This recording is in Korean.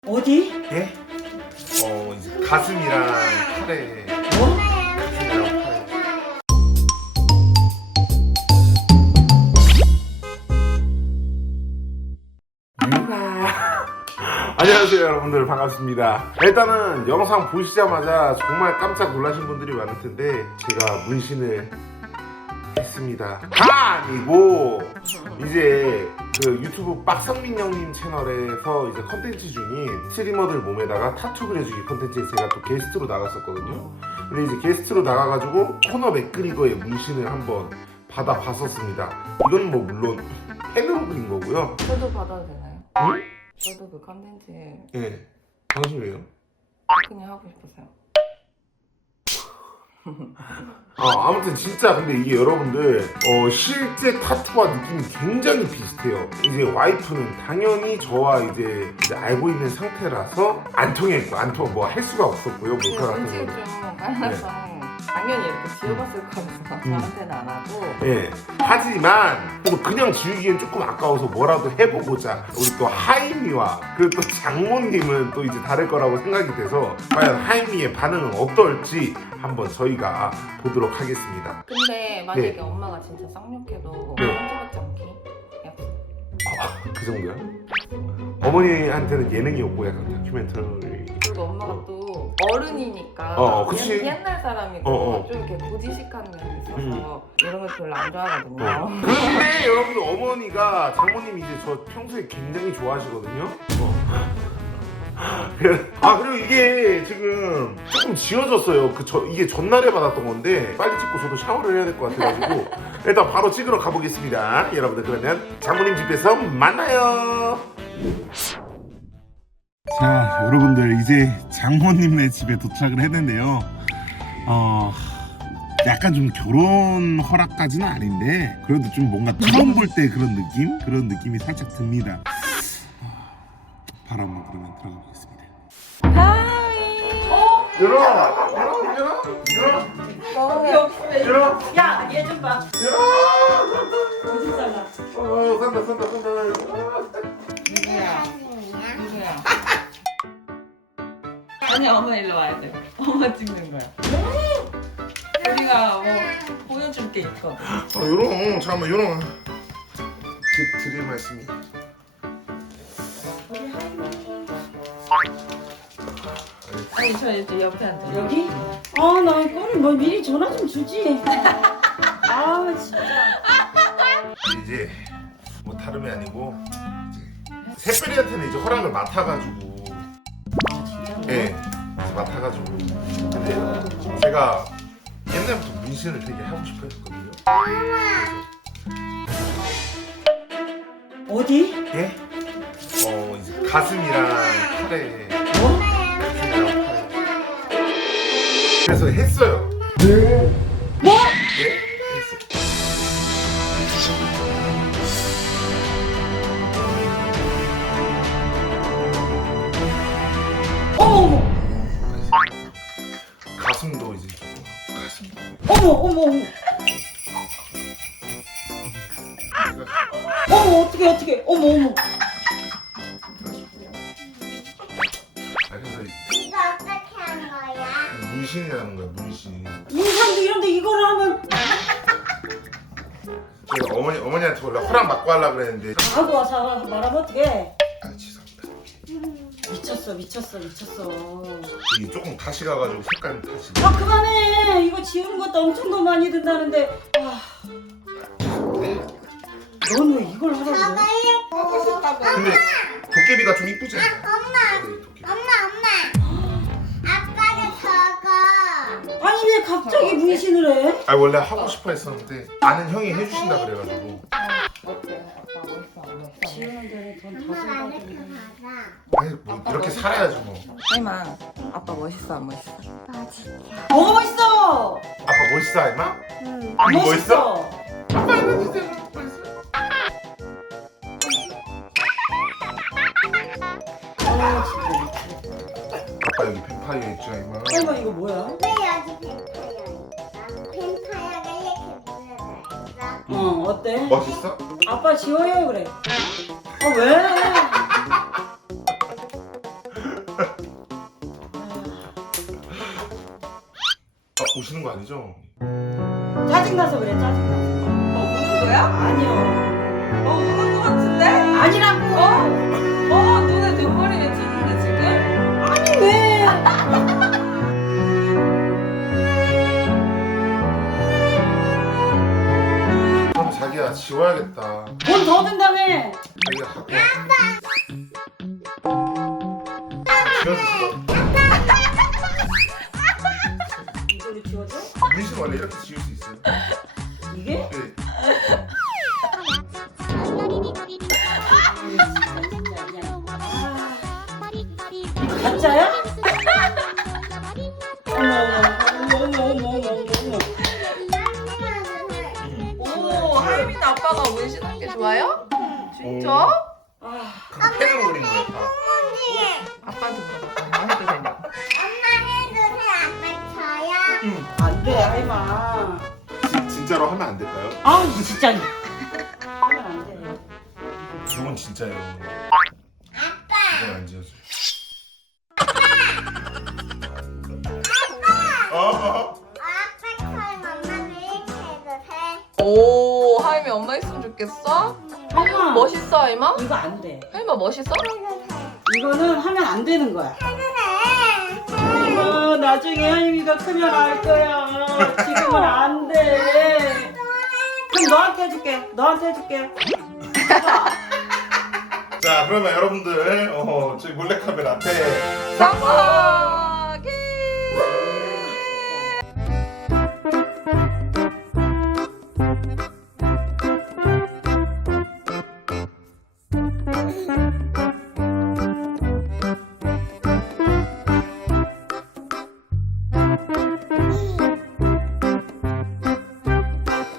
어디? 예? 이제 가슴이랑 팔에. 뭐? 가슴이랑 팔에. 안녕하세요 여러분들, 반갑습니다. 일단은 영상 보시자마자 정말 깜짝 놀라신 분들이 많을 텐데 제가 문신을 했습니다. 아니고 이제 그 유튜브 빡성민 형님 채널에서 이제 컨텐츠 중인 스트리머들 몸에다가 타투 그려주기 컨텐츠에 제가 또 게스트로 나갔었거든요. 근데 이제 게스트로 나가가지고 코너 맥그리거의 문신을 한번 받아봤었습니다. 이건 뭐 물론 펜으로 그린 거고요. 저도 받아도 되나요? 응? 저도 그 컨텐츠에 예. 당신 왜요? 그냥 하고 싶어서요. 아무튼 진짜 근데 이게 여러분들 실제 타투와 느낌이 굉장히 비슷해요. 이제 와이프는 당연히 저와 이제 알고 있는 상태라서 안 통했고 뭐 할 수가 없었고요. 몰카 같은 솔직히 거. 좀 빨라서 당연히 이렇게 지워봤을 거라서 저한테는 안 하고. 예. 하지만 또 그냥 지우기엔 조금 아까워서 뭐라도 해보고자 우리 또 하이미와 그리고 또 장모님은 또 이제 다를 거라고 생각이 돼서 과연 하이미의 반응은 어떨지 한번 저희가 보도록 하겠습니다. 근데 만약에 네. 엄마가 진짜 쌍욕해도 네. 상처받지 않게 약속. 그 정도야? 어머니한테는 예능이 없고 약간 다큐멘터리. 그리고 엄마가 또 어른이니까 그치. 옛날 사람이고 좀 이렇게 고지식한 면이 있어서 이런 걸 별로 안 좋아하거든요. 근데 여러분들 어머니가 장모님이 이제 저 평소에 굉장히 좋아하시거든요. 그리고 이게 지금 조금 지워졌어요. 이게 전날에 받았던 건데 빨리 찍고 저도 샤워를 해야 될 것 같아가지고 일단 바로 찍으러 가보겠습니다. 여러분들 그러면 장모님 집에서 만나요. 자, 여러분들 이제 장모님네 집에 도착을 했는데요. 약간 좀 결혼 허락까지는 아닌데 그래도 좀 뭔가 처음 볼 때 그런 느낌이 살짝 듭니다. 바로 한번 그러면 들어가 보겠습니다. 열어. 야, 얘 좀 봐. 어디 살아? 산다. 누구야? 아니 엄마 일로 와야 돼. 엄마 찍는 거야. 우리가 뭐 보여줄 게 있거든. 요런 드릴 말씀이. 아니 저 이제 옆에 앉아. 여기? 나 이거를 뭐 미리 전화 좀 주지. 아, 진짜. 이제 뭐 다름이 아니고 이제 새별이한테는 이제 허락을 맡아가지고. 진짜로? 네, 이제 맡아가지고. 근데 제가 옛날부터 문신을 되게 하고 싶어 했거든요. 어디? 예? 이제 가슴이랑 팔에. 뭐? 가슴이랑 팔에. 그래서 했어요. 뭐? 예? 했어요. 어머, 가슴도 이제 조금. 어머. 어떻게. 어머. 그래서 이거 어떻게 한 거야? 문신이라는 거야, 문신. 인상도 이런데 이거를 하면 제가 어머니한테 원래 허락 받고 하려고 그랬는데. 하고 와서 말하면 어떡해. 죄송합니다. 미쳤어. 이게 조금 다시 가가지고 색깔 다시. 그만해. 이거 지우는 것도 엄청 더 많이 든다는데. 넌 왜 이걸 하라고 그래? 하고 싶다고. 근데 도깨비가 좀 이쁘지 않아? 엄마. 아빠가 저거. 아니 왜 갑자기 문신을 해? 원래 하고 싶어 했었는데 아는 형이 해주신다 그래가지고. 어때? 아빠 멋있어 안 멋있어? 지우는 데는 돈 다 엄마 나를 쓴다고. 봐봐. 아니 뭐 이렇게 살아야지 뭐. 하이마 아빠 멋있어 안 멋있어? 뭐가 멋있어? 아빠 멋있어 임마? 응. 이거 멋있어? 멋있어. 아빠 이거 진짜 멋있어. 아빠 여기 뱀파이어 있죠 임마? 설마 이거 뭐야? 왜 여기 뱀파이어 있어? 뱀파이어가 이렇게 물려져 있어? 어때? 멋있어? 아빠 지워요 그래. 왜? 우시는 거 아니죠? 짜증나서 그래 짜증나서. 우는 거야? 아니요. 우는 거 같은데? 아니라고. 눈에 눈물이 맺히는데 지금? 아니 왜? 그럼 자기야 지워야겠다. 돈 더 든다며. 자기가 갖고 지워주시죠. 이걸로 지워줘? 문신 원래 이렇게 지울 수 있어요. 이게? 네. 이거 가짜야? 어머. 오, 하이민 아빠가 문신한 게 좋아요? 진짜? 그거 펜으로 그린 거예요. 다. 아빠한테 물어봐. 엄마 해도 되냐고. 엄마 해도 돼? 아빠 저요? 안 돼, 하이마. 진짜로 하면 안 될까요? 아우, 진짜. 하면 안 돼. 이건 진짜예요. 아빠! 이건 안 지워져요. 어? 아빠처럼 엄마는 이렇게 해도 돼? 오, 하이민 엄마 있으면 좋겠어? 하이마. 멋있어, 하이마? 이거 안 돼. 하이마 멋있어? 해도 돼. 이거는 하면 안 되는 거야. 해도 돼. 하이마, 나중에 하이미가 크면 알 거야. 지금은 안 돼. 그럼 너한테 해줄게. 너한테 해줄게. 자 그러면 여러분들 저희 몰래카메라 앞에 상하게